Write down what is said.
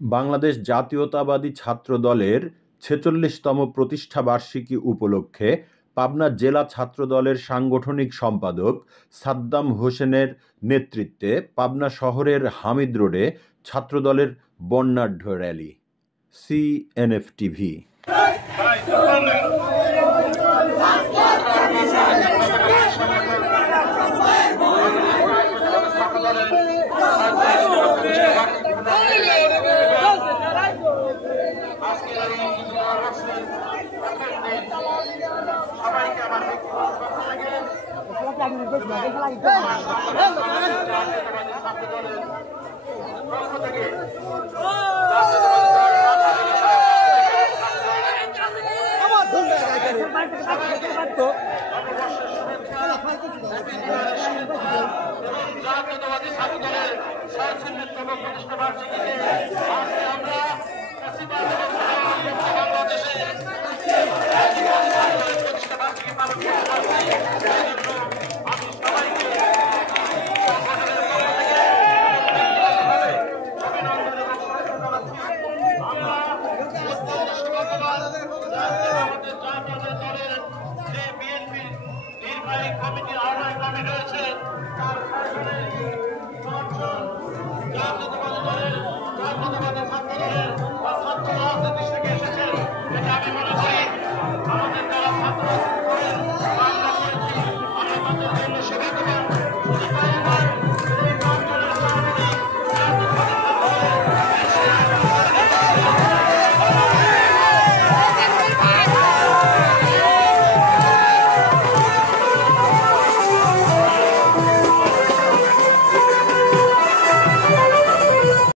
বাংলাদেশ জাতীয়তাবাদী ছাত্রদলের ৪৬তম প্রতিষ্ঠাবার্ষিকী উপলক্ষে পাবনা জেলা ছাত্রদলের সাংগঠনিক সম্পাদক সাদ্দাম হোসেনের নেতৃত্বে পাবনা শহরের হামিদ রোডে ছাত্রদলের বর্ণাঢ্য র্যালি। সিএনএফ-টিভি। সবাইকে